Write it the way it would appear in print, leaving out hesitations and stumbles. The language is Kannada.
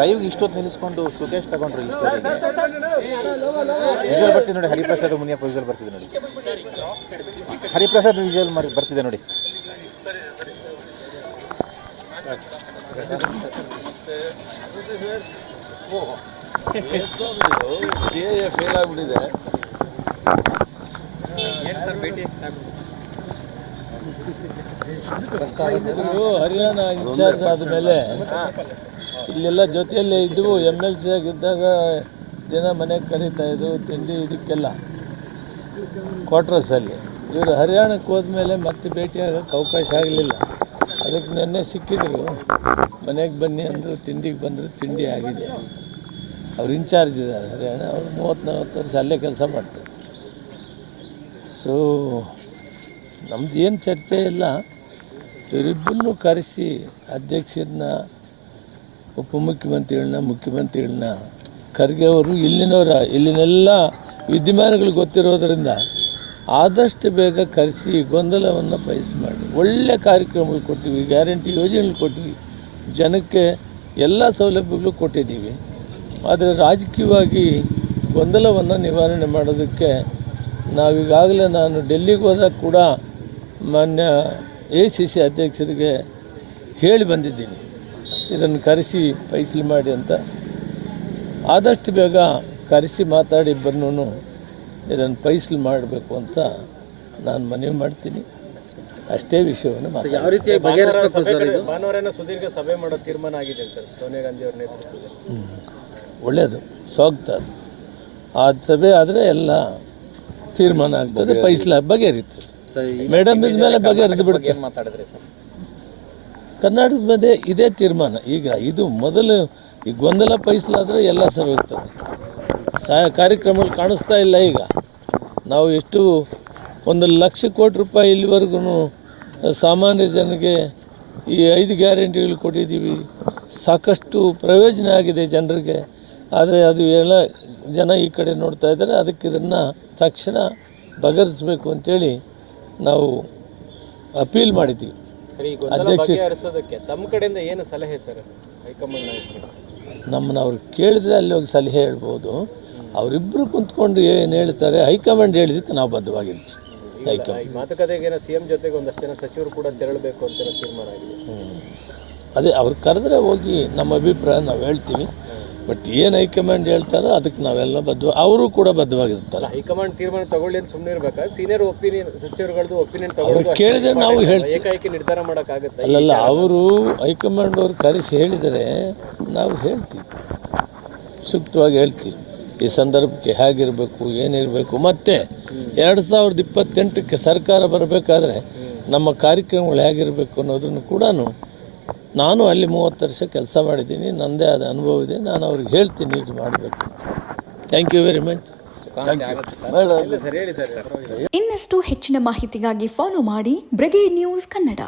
ಲೈವ್ ಇಷ್ಟೊತ್ತು ನಿಲ್ಲಿಸ್ಕೊಂಡು ಸುಖೇಶ್ ತಗೊಂಡ್ರು ಈ ಸ್ಟೋರಿಗೆ ವಿಜುವಲ್ ಬರ್ತಿದೆ ನೋಡಿ. ಹರಿಪ್ರಸಾದ್ ಮುನಿಯಪ್ಪ ವಿಜುವಲ್ ಬರ್ತಿದೆ ನೋಡಿ. ಹರಿಪ್ರಸಾದ್ ವಿಜುವಲ್ ಬರ್ತಿದೆ ನೋಡಿ. ಫೇಲ್ ಆಗ್ಬಿಟ್ಟಿದೆ. ಹರಿಯಾಣ ಇನ್ಚಾರ್ಜ್ ಆದಮೇಲೆ ಇಲ್ಲೆಲ್ಲ ಜೊತೆಯಲ್ಲೇ ಇದ್ದವು. MLC ಆಗಿದ್ದಾಗ ದಿನ ಮನೆಗೆ ಕರೀತಾಯಿದ್ರು ತಿಂಡಿ ಇದಕ್ಕೆಲ್ಲ ಕ್ವಾರ್ಟರ್ಸಲ್ಲಿ. ಇವರು ಹರಿಯಾಣಕ್ಕೆ ಹೋದ್ಮೇಲೆ ಮತ್ತೆ ಭೇಟಿಯಾಗೋಕ್ಕೆ ಅವಕಾಶ ಆಗಲಿಲ್ಲ. ಅದಕ್ಕೆ ನೆನ್ನೆ ಸಿಕ್ಕಿದ್ರು, ಮನೆಗೆ ಬನ್ನಿ ಅಂದರು. ತಿಂಡಿಗೆ ಬಂದರು, ತಿಂಡಿ ಆಗಿದೆ. ಅವ್ರು ಇನ್ಚಾರ್ಜ್ ಇದ್ದಾರೆ ಹರಿಯಾಣ. ಅವರು 30-40 ವರ್ಷ ಅಲ್ಲೇ ಕೆಲಸ ಮಾಡ್ತಾರೆ. ಸೊ ನಮ್ದು ಏನು ಚರ್ಚೆ ಇಲ್ಲ. ಇವರಿಬ್ಬರನ್ನೂ ಕರೆಸಿ ಅಧ್ಯಕ್ಷರನ್ನ, ಉಪಮುಖ್ಯಮಂತ್ರಿಗಳನ್ನ, ಮುಖ್ಯಮಂತ್ರಿಗಳನ್ನ, ಖರ್ಗೆ ಅವರು ಇಲ್ಲಿನೆಲ್ಲ ವಿದ್ಯಮಾನಗಳು ಗೊತ್ತಿರೋದರಿಂದ ಆದಷ್ಟು ಬೇಗ ಕರೆಸಿ ಗೊಂದಲವನ್ನು ಬಯಸಿ ಮಾಡಿ ಒಳ್ಳೆಯ ಕಾರ್ಯಕ್ರಮಗಳು ಕೊಟ್ಟಿವಿ, ಗ್ಯಾರಂಟಿ ಯೋಜನೆಗಳು ಕೊಟ್ಟಿವಿ, ಜನಕ್ಕೆ ಎಲ್ಲ ಸೌಲಭ್ಯಗಳು ಕೊಟ್ಟಿದ್ದೀವಿ. ಆದರೆ ರಾಜಕೀಯವಾಗಿ ಗೊಂದಲವನ್ನು ನಿವಾರಣೆ ಮಾಡೋದಕ್ಕೆ ನಾವೀಗಾಗಲೇ ನಾನು ಡೆಲ್ಲಿಗೆ ಹೋದಾಗ ಕೂಡ ಮಾನ್ಯ ACC ಅಧ್ಯಕ್ಷರಿಗೆ ಹೇಳಿ ಬಂದಿದ್ದೀನಿ, ಇದನ್ನು ಕರೆಸಿ ಫೈಸಲು ಮಾಡಿ ಅಂತ. ಆದಷ್ಟು ಬೇಗ ಕರೆಸಿ ಮಾತಾಡಿ ಇಬ್ಬರನ್ನೂ ಇದನ್ನು ಫೈಸಲು ಮಾಡಬೇಕು ಅಂತ ನಾನು ಮನವಿ ಮಾಡ್ತೀನಿ. ಅಷ್ಟೇ ವಿಷಯವನ್ನು ಯಾವ ರೀತಿಯಾಗಿ ಭಾನುವಾರ ಸುದೀರ್ಘ ಸಭೆ ಮಾಡೋ ತೀರ್ಮಾನ ಆಗಿದೆ ಸರ್ ಸೋನಿಯಾ ಗಾಂಧಿ ಅವರ ನೇತೃತ್ವದಲ್ಲಿ. ಒಳ್ಳೆಯದು, ಸ್ವಾಗತ. ಆ ಸಭೆ ಆದರೆ ಎಲ್ಲ ತೀರ್ಮಾನ ಆಗ್ತದೆ, ಫೈಸಲ ಬಗೆಹರಿತದೆ. ಮೇಡಮ್ ಇದ್ಮೇಲೆ ಬಗೆಹರಿದು ಬಿಡುತ್ತೆ. ಮಾತಾಡಿದ್ರೆ ಸರ್ ಕರ್ನಾಟಕದ ಮಧ್ಯೆ ಇದೇ ತೀರ್ಮಾನ. ಈಗ ಇದು ಮೊದಲು ಈ ಗೊಂದಲ ಫೈಸಲಾದರೆ ಎಲ್ಲ ಸರಿ ಹೋಗ್ತದೆ. ಕಾರ್ಯಕ್ರಮಗಳು ಕಾಣಿಸ್ತಾ ಇಲ್ಲ. ಈಗ ನಾವು ಎಷ್ಟು 1 ಲಕ್ಷ ಕೋಟಿ ರೂಪಾಯಿ ಇಲ್ಲಿವರೆಗೂ ಸಾಮಾನ್ಯ ಜನಕ್ಕೆ ಈ 5 ಗ್ಯಾರಂಟಿಗಳು ಕೊಟ್ಟಿದ್ದೀವಿ. ಸಾಕಷ್ಟು ಪ್ರಯೋಜನ ಆಗಿದೆ ಜನರಿಗೆ. ಆದರೆ ಅದು ಎಲ್ಲ ಜನ ಈ ಕಡೆ ನೋಡ್ತಾ ಇದ್ದಾರೆ. ಅದಕ್ಕೆ ಇದನ್ನು ತಕ್ಷಣ ಬಗೆಹರಿಸಬೇಕು ಅಂತೇಳಿ ನಾವು ಅಪೀಲ್ ಮಾಡಿದ್ದೀವಿ. ಅಧ್ಯಕ್ಷರಿಗೆ. ತಮ್ಮ ಕಡೆಯಿಂದ ಏನು ಸಲಹೆ ಸರ್ ಹೈಕಮಾಂಡ್ ನಾಯಕರು? ನಮ್ಮನ್ನು ಅವ್ರು ಕೇಳಿದರೆ ಅಲ್ಲಿ ಹೋಗಿ ಸಲಹೆ ಹೇಳ್ಬೋದು. ಅವರಿಬ್ಬರು ಕುಂತ್ಕೊಂಡು ಏನು ಹೇಳ್ತಾರೆ, ಹೈಕಮಾಂಡ್ ಹೇಳಿದ್ದಕ್ಕೆ ನಾವು ಬದ್ಧವಾಗಿರ್ತೀವಿ. ಹೈಕಮಾಂಡ್ ಮಾತುಕತೆಗೆ CM ಜೊತೆಗೆ ಒಂದಷ್ಟು ಜನ ಸಚಿವರು ಕೂಡ ತೆರಳಬೇಕು ಅಂತ ತೀರ್ಮಾನ ಆಗಿದೆ. ಅದೇ ಅವ್ರು ಕರೆದ್ರೆ ಹೋಗಿ ನಮ್ಮ ಅಭಿಪ್ರಾಯ ನಾವು ಹೇಳ್ತೀವಿ. ಬಟ್ ಏನು ಹೈಕಮಾಂಡ್ ಹೇಳ್ತಾರೋ ಅದಕ್ಕೆ ನಾವೆಲ್ಲ ಅವರು ಕೂಡ ಬದ್ಧವಾಗಿರ್ತಾರೆ. ಹೈಕಮಾಂಡ್ ತೀರ್ಮಾನ ತಗೊಳ್ಳಿ ಅಂತ ಸುಮ್ಮನೆ ಇರಬೇಕಾ? ಸೀನಿಯರ್ ಒಪಿನಿಯನ್ ಸಚಿವರುಗಳದ್ದು ಒಪಿನಿಯನ್ ತಗೊಳ್ಳೋದು ಕೇಳಿದ್ರೆ ನಾವು ಹೇಳ್ತೀವಿ. ಏಕಾಏಕಿ ನಿರ್ಧಾರ ಮಾಡೋಕ್ಕಾಗುತ್ತೆ? ಅಲ್ಲಲ್ಲ, ಅವರು ಹೈಕಮಾಂಡ್ ಅವ್ರು ಕರೆಸಿ ಹೇಳಿದರೆ ನಾವು ಹೇಳ್ತೀವಿ, ಸೂಕ್ತವಾಗಿ ಹೇಳ್ತೀವಿ. ಈ ಸಂದರ್ಭಕ್ಕೆ ಹೇಗಿರಬೇಕು, ಏನಿರಬೇಕು. ಮತ್ತು 2028ಕ್ಕೆ ಸರ್ಕಾರ ಬರಬೇಕಾದ್ರೆ ನಮ್ಮ ಕಾರ್ಯಕ್ರಮಗಳು ಹೇಗಿರಬೇಕು ಅನ್ನೋದನ್ನು ಕೂಡ ನಾನು ಅಲ್ಲಿ 30 ವರ್ಷ ಕೆಲಸ ಮಾಡಿದ್ದೀನಿ. ನನ್ನದೇ ಆದ ಅನುಭವ ಇದೆ. ನಾನು ಅವ್ರಿಗೆ ಹೇಳ್ತೀನಿ ಹೀಗೆ ಮಾಡಬೇಕು. Thank you very much. ಇನ್ನಷ್ಟು ಹೆಚ್ಚಿನ ಮಾಹಿತಿಗಾಗಿ ಫಾಲೋ ಮಾಡಿ ಬ್ರಿಗೇಡ್ ನ್ಯೂಸ್ ಕನ್ನಡ.